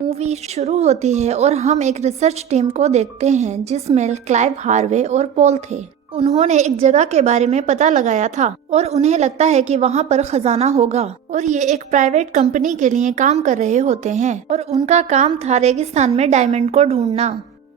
Movie शुरू होती है और हम एक रिसर्च टीम को देखते हैं जिसमें क्लाइव हार्वे और पॉल थे। उन्होंने एक जगह के बारे में पता लगाया था और उन्हें लगता है कि वहां पर खजाना होगा और ये एक प्राइवेट कंपनी के लिए काम कर रहे होते हैं और उनका काम था रेगिस्तान में डायमंड को ढूंढना।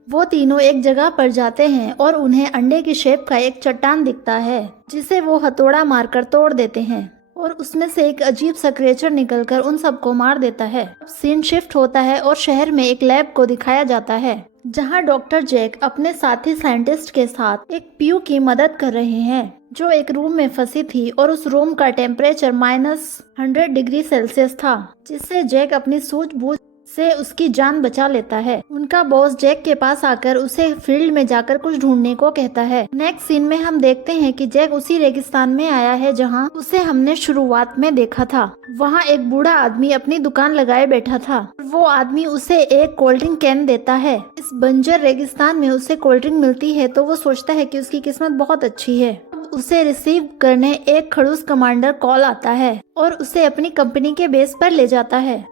वो तीनों एक जगह पर जाते हैं और उन्हें अंडे की शेप का एक चट्टान दिखता है जिसे वो हथौड़ा मारकर तोड़ देते हैं और उसमें से एक अजीब सा क्रिएचर निकलकर उन सबको मार देता है। सीन शिफ्ट होता है और शहर में एक लैब को दिखाया जाता है जहां डॉक्टर जैक अपने साथी साइंटिस्ट के साथ एक पीयू की मदद कर रहे हैं जो एक रूम में फंसी थी और उस रूम का टेम्परेचर -100 डिग्री सेल्सियस था, जिससे जैक अपनी सूझबूझ से उसकी जान बचा लेता है। उनका बॉस जैक के पास आकर उसे फील्ड में जाकर कुछ ढूंढने को कहता है। नेक्स्ट सीन में हम देखते हैं कि जैक उसी रेगिस्तान में आया है जहां उसे हमने शुरुआत में देखा था। वहां एक बूढ़ा आदमी अपनी दुकान लगाए बैठा था। वो आदमी उसे एक कोल्ड ड्रिंक कैन देता है। इस बंजर रेगिस्तान में उसे कोल्ड ड्रिंक मिलती है तो वो सोचता है कि उसकी किस्मत बहुत अच्छी है। उसे रिसीव करने एक खड़ूस कमांडर कॉल आता है और उसे अपनी कंपनी के बेस पर ले जाता है।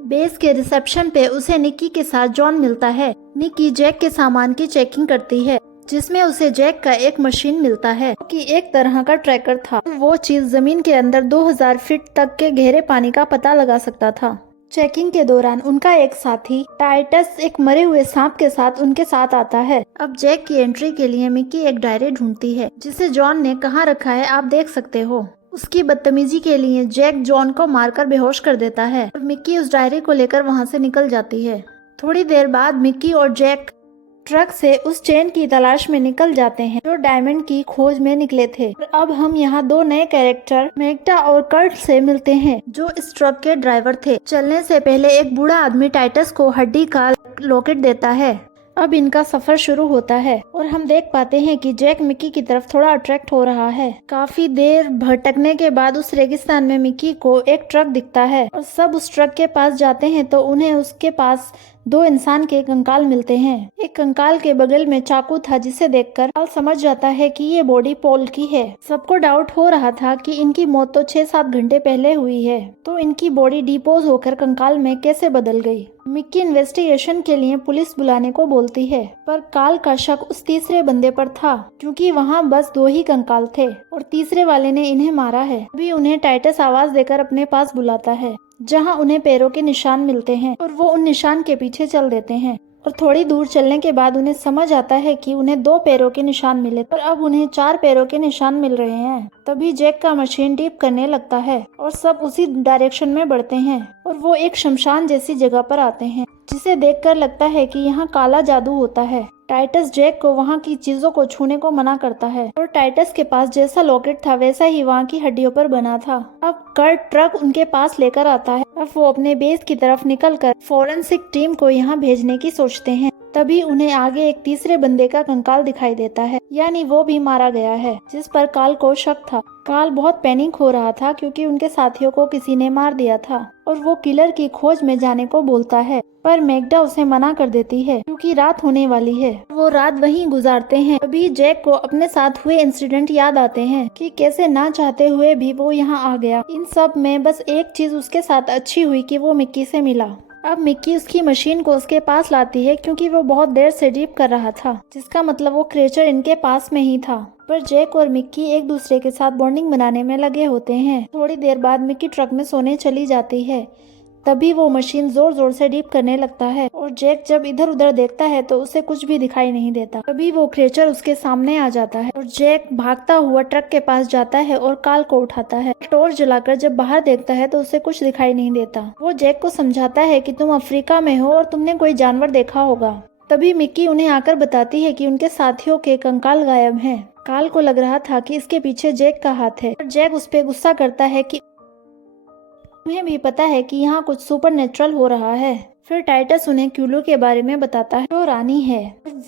बेस के रिसेप्शन पे उसे निक्की के साथ जॉन मिलता है। निक्की जैक के सामान की चेकिंग करती है जिसमें उसे जैक का एक मशीन मिलता है कि एक तरह का ट्रैकर था। वो चीज जमीन के अंदर 2000 फीट तक के गहरे पानी का पता लगा सकता था। चेकिंग के दौरान उनका एक साथी टाइटस एक मरे हुए सांप के साथ उनके साथ आता है। अब जैक की एंट्री के लिए मिक्की एक डायरी ढूंढती है जिसे जॉन ने कहाँ रखा है आप देख सकते हो। उसकी बदतमीजी के लिए जैक जॉन को मारकर बेहोश कर देता है और मिक्की उस डायरी को लेकर वहां से निकल जाती है। थोड़ी देर बाद मिक्की और जैक ट्रक से उस चेन की तलाश में निकल जाते हैं जो डायमंड की खोज में निकले थे। और अब हम यहाँ दो नए कैरेक्टर मैग्डा और कर्ट से मिलते हैं जो इस ट्रक के ड्राइवर थे। चलने से पहले एक बूढ़ा आदमी टाइटस को हड्डी का लॉकेट देता है। अब इनका सफर शुरू होता है और हम देख पाते हैं कि जैक मिक्की की तरफ थोड़ा अट्रैक्ट हो रहा है। काफी देर भटकने के बाद उस रेगिस्तान में मिक्की को एक ट्रक दिखता है और सब उस ट्रक के पास जाते हैं तो उन्हें उसके पास दो इंसान के कंकाल मिलते हैं। एक कंकाल के बगल में चाकू था जिसे देखकर काल समझ जाता है कि ये बॉडी पॉल की है। सबको डाउट हो रहा था कि इनकी मौत तो 6-7 घंटे पहले हुई है तो इनकी बॉडी डिपोज होकर कंकाल में कैसे बदल गई। मिक्की इन्वेस्टिगेशन के लिए पुलिस बुलाने को बोलती है पर काल का शक उस तीसरे बंदे पर था क्योंकि वहाँ बस 2 ही कंकाल थे और तीसरे वाले ने इन्हें मारा है। अभी उन्हें टाइटस आवाज देकर अपने पास बुलाता है जहां उन्हें पैरों के निशान मिलते हैं और वो उन निशान के पीछे चल देते हैं और थोड़ी दूर चलने के बाद उन्हें समझ आता है कि उन्हें 2 पैरों के निशान मिले पर अब उन्हें 4 पैरों के निशान मिल रहे हैं। तभी जैक का मशीन डीप करने लगता है और सब उसी डायरेक्शन में बढ़ते हैं और वो एक शमशान जैसी जगह पर आते हैं जिसे देखकर लगता है कि यहाँ काला जादू होता है। टाइटस जैक को वहाँ की चीजों को छूने को मना करता है और टाइटस के पास जैसा लॉकेट था वैसा ही वहाँ की हड्डियों पर बना था। अब कर्ट ट्रक उनके पास लेकर आता है। अब वो अपने बेस की तरफ निकलकर फॉरेंसिक टीम को यहाँ भेजने की सोचते हैं। तभी उन्हें आगे एक तीसरे बंदे का कंकाल दिखाई देता है, यानी वो भी मारा गया है, जिस पर काल को शक था। काल बहुत पैनिक हो रहा था क्योंकि उनके साथियों को किसी ने मार दिया था और वो किलर की खोज में जाने को बोलता है पर मैग्डा उसे मना कर देती है क्योंकि रात होने वाली है। वो रात वहीं गुजारते हैं। अभी जैक को अपने साथ हुए इंसिडेंट याद आते हैं कि कैसे ना चाहते हुए भी वो यहाँ आ गया। इन सब में बस एक चीज उसके साथ अच्छी हुई कि वो मिक्की से मिला। अब मिक्की उसकी मशीन को उसके पास लाती है क्योंकि वो बहुत देर से डीप कर रहा था, जिसका मतलब वो क्रिएचर इनके पास में ही था। पर जैक और मिक्की एक दूसरे के साथ बॉन्डिंग बनाने में लगे होते हैं। थोड़ी देर बाद मिक्की ट्रक में सोने चली जाती है। तभी वो मशीन जोर जोर से डीप करने लगता है और जैक जब इधर उधर देखता है तो उसे कुछ भी दिखाई नहीं देता। तभी वो क्रिएचर उसके सामने आ जाता है और जैक भागता हुआ ट्रक के पास जाता है और काल को उठाता है। टॉर्च जलाकर जब बाहर देखता है तो उसे कुछ दिखाई नहीं देता। वो जैक को समझाता है कि तुम अफ्रीका में हो और तुमने कोई जानवर देखा होगा। तभी मिक्की उन्हें आकर बताती है कि उनके साथियों के कंकाल गायब हैं। काल को लग रहा था कि इसके पीछे जैक का हाथ है। जैक उस पर गुस्सा करता है कि उन्हें भी पता है कि यहाँ कुछ सुपर नेचुरल हो रहा है। फिर टाइटस उन्हें क्यूलू के बारे में बताता है जो रानी है।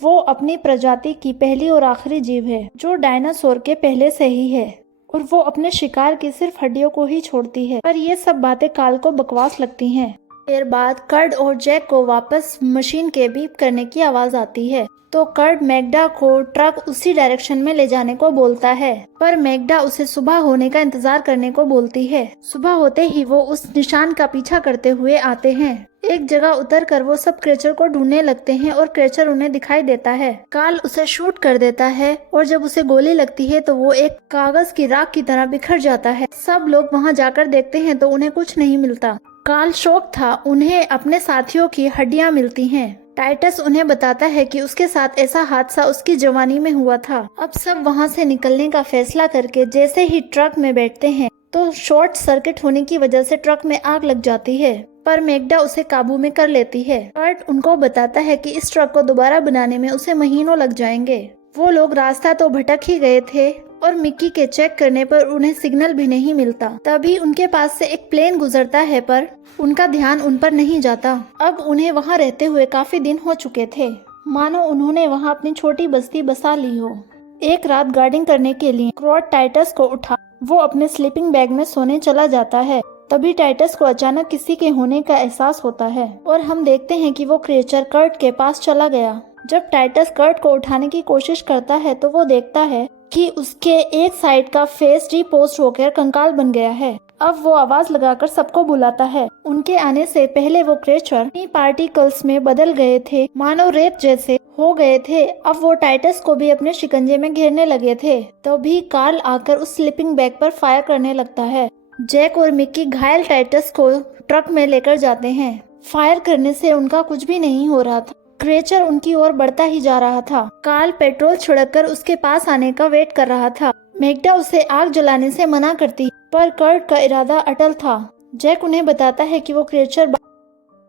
वो अपनी प्रजाति की पहली और आखिरी जीव है जो डायनासोर के पहले से ही है और वो अपने शिकार की सिर्फ हड्डियों को ही छोड़ती है। पर ये सब बातें काल को बकवास लगती हैं। देर बाद कर्ड और जैक को वापस मशीन के बीप करने की आवाज आती है, तो कर्ड मैग्डा को ट्रक उसी डायरेक्शन में ले जाने को बोलता है, पर मैग्डा उसे सुबह होने का इंतजार करने को बोलती है। सुबह होते ही वो उस निशान का पीछा करते हुए आते हैं। एक जगह उतरकर वो सब क्रेचर को ढूंढने लगते हैं और क्रेचर उन्हें दिखाई देता है। कार्ल उसे शूट कर देता है और जब उसे गोली लगती है तो वो एक कागज की राख की तरह बिखर जाता है। सब लोग वहां जाकर देखते हैं तो उन्हें कुछ नहीं मिलता। कार्ल शॉक था, उन्हें अपने साथियों की हड्डियां मिलती हैं। टाइटस उन्हें बताता है कि उसके साथ ऐसा हादसा उसकी जवानी में हुआ था। अब सब वहां से निकलने का फैसला करके जैसे ही ट्रक में बैठते हैं तो शॉर्ट सर्किट होने की वजह से ट्रक में आग लग जाती है, पर मैग्डा उसे काबू में कर लेती है। कर्ट उनको बताता है कि इस ट्रक को दोबारा बनाने में उसे महीनों लग जाएंगे। वो लोग रास्ता तो भटक ही गए थे और मिक्की के चेक करने पर उन्हें सिग्नल भी नहीं मिलता। तभी उनके पास से एक प्लेन गुजरता है, पर उनका ध्यान उन पर नहीं जाता। अब उन्हें वहां रहते हुए काफी दिन हो चुके थे, मानो उन्होंने वहां अपनी छोटी बस्ती बसा ली हो। एक रात गार्डिंग करने के लिए क्रॉट टाइटस को उठा वो अपने स्लीपिंग बैग में सोने चला जाता है। तभी टाइटस को अचानक किसी के होने का एहसास होता है और हम देखते हैं कि वो क्रिएचर कर्ट के पास चला गया। जब टाइटस कर्ट को उठाने की कोशिश करता है तो वो देखता है कि उसके एक साइड का फेस डिपोस्ट होकर कंकाल बन गया है। अब वो आवाज लगाकर सबको बुलाता है। उनके आने से पहले वो क्रिएचर अपनी पार्टिकल्स में बदल गए थे, मानो रेत जैसे हो गए थे। अब वो टाइटस को भी अपने शिकंजे में घेरने लगे थे। तभी कार्ल आकर उस स्लीपिंग बैग पर फायर करने लगता है। जैक और मिक्की घायल टाइटस को ट्रक में लेकर जाते हैं। फायर करने से उनका कुछ भी नहीं हो रहा था। क्रिएचर उनकी ओर बढ़ता ही जा रहा था। कार्ल पेट्रोल छिड़ककर उसके पास आने का वेट कर रहा था। मैग्डा उसे आग जलाने से मना करती, पर कर्ट का इरादा अटल था। जैक उन्हें बताता है कि वो क्रिएचर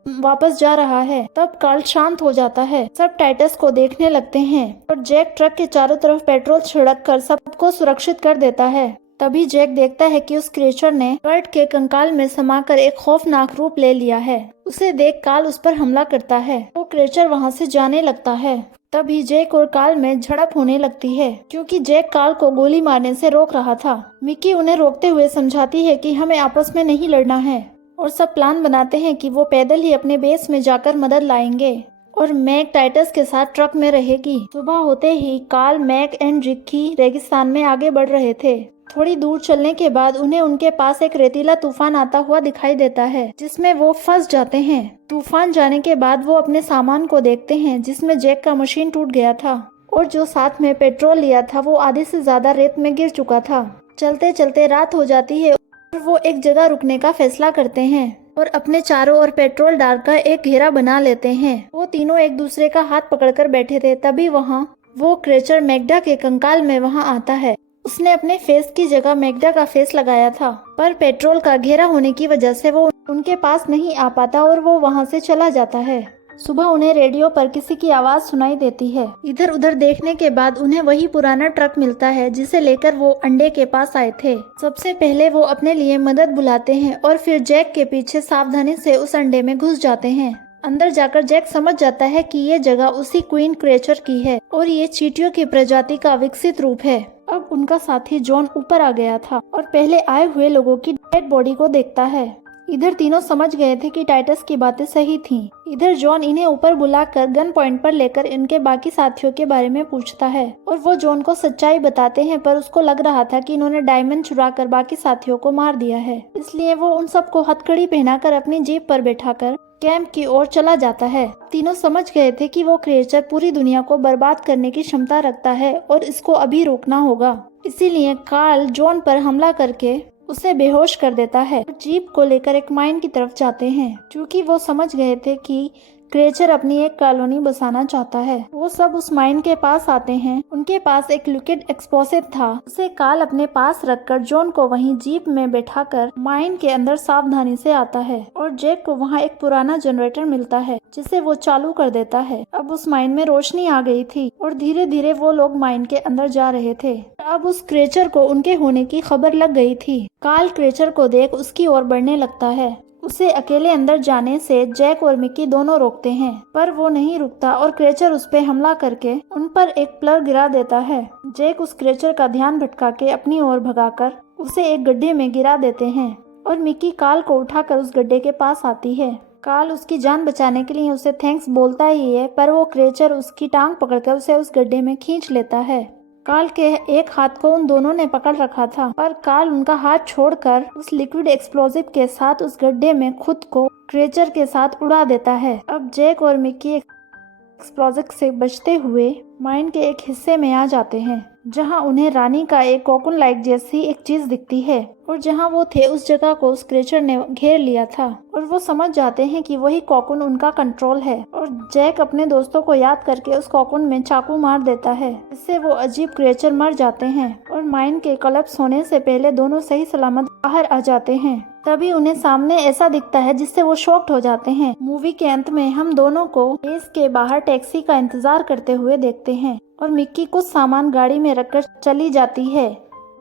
वापस जा रहा है। तब कार्ल शांत हो जाता है। सब टाइटस को देखने लगते हैं और जैक ट्रक के चारों तरफ पेट्रोल छिड़ककर सबको सुरक्षित कर देता है। तभी जैक देखता है कि उस क्रिएचर ने कर्ट के कंकाल में समाकर एक खौफनाक रूप ले लिया है। उसे देख कार्ल उस पर हमला करता है। वो क्रिएचर वहां से जाने लगता है। तभी जैक और कार्ल में झड़प होने लगती है, क्योंकि जैक कार्ल को गोली मारने से रोक रहा था। मिक्की उन्हें रोकते हुए समझाती है कि हमें आपस में नहीं लड़ना है, और सब प्लान बनाते हैं कि वो पैदल ही अपने बेस में जाकर मदद लाएंगे और मैक टाइटस के साथ ट्रक में रहेगी। सुबह होते ही कार्ल, मैक एंड रिक्की रेगिस्तान में आगे बढ़ रहे थे। थोड़ी दूर चलने के बाद उन्हें उनके पास एक रेतीला तूफान आता हुआ दिखाई देता है, जिसमें वो फंस जाते हैं। तूफान जाने के बाद वो अपने सामान को देखते हैं, जिसमें जैक का मशीन टूट गया था और जो साथ में पेट्रोल लिया था वो आधे से ज्यादा रेत में गिर चुका था। चलते चलते रात हो जाती है और वो एक जगह रुकने का फैसला करते हैं और अपने चारों ओर पेट्रोल डालकर एक घेरा बना लेते हैं। वो तीनों एक दूसरे का हाथ पकड़कर बैठे थे। तभी वहाँ वो क्रिएचर मैग्डा के कंकाल में वहाँ आता है। उसने अपने फेस की जगह मैग्डा का फेस लगाया था, पर पेट्रोल का घेरा होने की वजह से वो उनके पास नहीं आ पाता और वो वहाँ से चला जाता है। सुबह उन्हें रेडियो पर किसी की आवाज सुनाई देती है। इधर उधर देखने के बाद उन्हें वही पुराना ट्रक मिलता है जिसे लेकर वो अंडे के पास आए थे। सबसे पहले वो अपने लिए मदद बुलाते हैं और फिर जैक के पीछे सावधानी से उस अंडे में घुस जाते हैं। अंदर जाकर जैक समझ जाता है कि ये जगह उसी क्वीन क्रिएचर की है और ये चींटियों की प्रजाति का विकसित रूप है। अब उनका साथी जॉन ऊपर आ गया था और पहले आए हुए लोगों की डेड बॉडी को देखता है। इधर तीनों समझ गए थे कि टाइटस की बातें सही थीं। इधर जॉन इन्हें ऊपर बुलाकर गन पॉइंट पर लेकर इनके बाकी साथियों के बारे में पूछता है और वो जॉन को सच्चाई बताते हैं, पर उसको लग रहा था कि इन्होंने डायमंड चुराकर बाकी साथियों को मार दिया है। इसलिए वो उन सबको हथकड़ी पहनाकर अपनी जीप पर बैठाकर कैंप की ओर चला जाता है। तीनों समझ गए थे कि वो क्रिएचर पूरी दुनिया को बर्बाद करने की क्षमता रखता है और इसको अभी रोकना होगा। इसीलिए कार्ल जॉन पर हमला करके उसे बेहोश कर देता है। जीप को लेकर एक माइन की तरफ जाते हैं, क्योंकि वो समझ गए थे कि क्रिएचर अपनी एक कॉलोनी बसाना चाहता है। वो सब उस माइन के पास आते हैं। उनके पास एक लिक्विड एक्सप्लोसिव था। उसे कार्ल अपने पास रखकर जॉन को वहीं जीप में बैठाकर माइन के अंदर सावधानी से आता है और जैक को वहाँ एक पुराना जनरेटर मिलता है जिसे वो चालू कर देता है। अब उस माइन में रोशनी आ गई थी और धीरे धीरे वो लोग माइन के अंदर जा रहे थे। अब उस क्रिएचर को उनके होने की खबर लग गई थी। कार्ल क्रिएचर को देख उसकी ओर बढ़ने लगता है। उसे अकेले अंदर जाने से जैक और मिक्की दोनों रोकते हैं, पर वो नहीं रुकता और क्रिएचर उस पे हमला करके उन पर एक प्लर गिरा देता है। जैक उस क्रिएचर का ध्यान भटका के अपनी ओर भगाकर उसे एक गड्ढे में गिरा देते हैं और मिक्की कार्ल को उठाकर उस गड्ढे के पास आती है। कार्ल उसकी जान बचाने के लिए उसे थैंक्स बोलता ही है, पर वो क्रिएचर उसकी टांग पकड़कर उसे उस गड्ढे में खींच लेता है। कार्ल के एक हाथ को उन दोनों ने पकड़ रखा था, पर कार्ल उनका हाथ छोड़कर उस लिक्विड एक्सप्लोजिव के साथ उस गड्ढे में खुद को क्रिएचर के साथ उड़ा देता है। अब जैक और मिक्की एक्सप्लोजिव से बचते हुए माइन के एक हिस्से में आ जाते हैं, जहां उन्हें रानी का एक कोकून लाइक जैसी एक चीज दिखती है, और जहां वो थे उस जगह को उस क्रिएचर ने घेर लिया था, और वो समझ जाते हैं कि वही कोकून उनका कंट्रोल है। और जैक अपने दोस्तों को याद करके उस कोकून में चाकू मार देता है, इससे वो अजीब क्रिएचर मर जाते हैं, और माइन के कोलैप्स होने से पहले दोनों सही सलामत बाहर आ जाते हैं। तभी उन्हें सामने ऐसा दिखता है जिससे वो शॉक्ड हो जाते हैं। मूवी के अंत में हम दोनों को बेस के बाहर टैक्सी का इंतजार करते हुए देखते हैं, और मिक्की कुछ सामान गाड़ी में रखकर चली जाती है।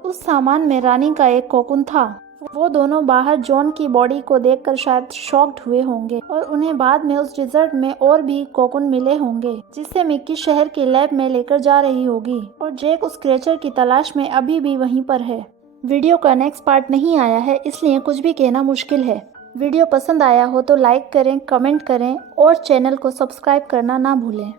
उस सामान में रानी का एक कोकून था। वो दोनों बाहर जॉन की बॉडी को देखकर शायद शॉक्ड हुए होंगे, और उन्हें बाद में उस डिजर्ट में और भी कोकून मिले होंगे, जिससे मिक्की शहर के लैब में लेकर जा रही होगी, और जैक उस क्रिएचर की तलाश में अभी भी वहीं पर है। वीडियो का नेक्स्ट पार्ट नहीं आया है, इसलिए कुछ भी कहना मुश्किल है। वीडियो पसंद आया हो तो लाइक करें, कमेंट करें और चैनल को सब्सक्राइब करना ना भूलें।